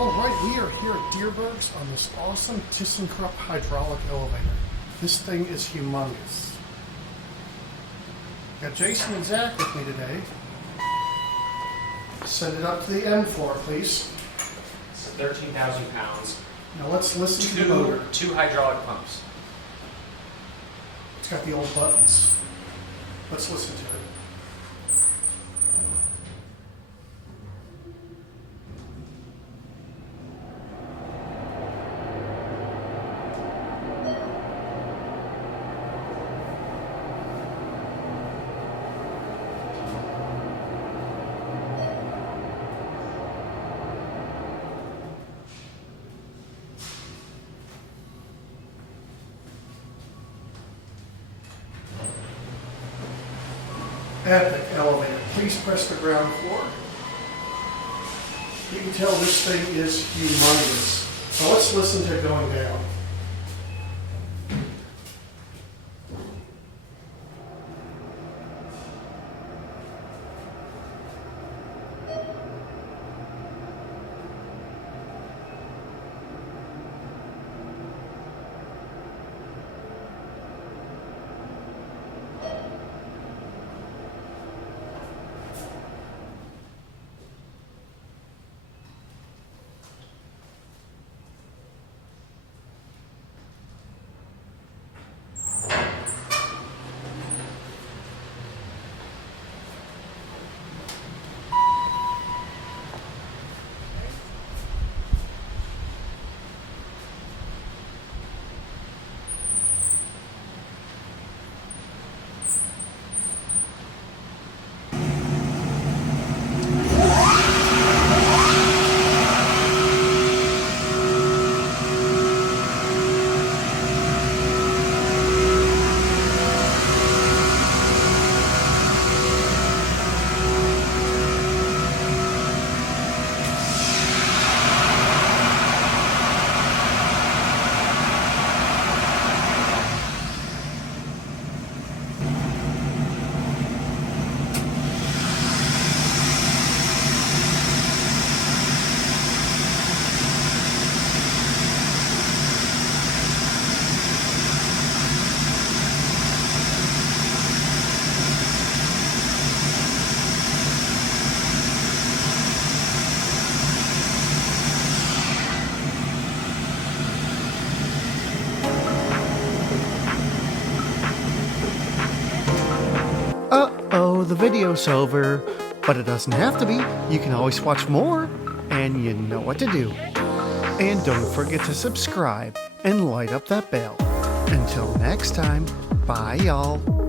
All right, we are here at Dierbergs on this awesome ThyssenKrupp hydraulic elevator. This thing is humongous. Got Jason and Zach with me today. Send it up to the M floor, please. It's 13,000 pounds. Now let's listen to the motor. Two hydraulic pumps. It's got the old buttons. Let's listen to it. Epic elevator. Please press the ground floor. You can tell this thing is humongous. So let's listen to it going down. Uh-oh, the video's over. But it doesn't have to be. You can always watch more, and you know what to do. And don't forget to subscribe and light up that bell. Until next time, bye y'all.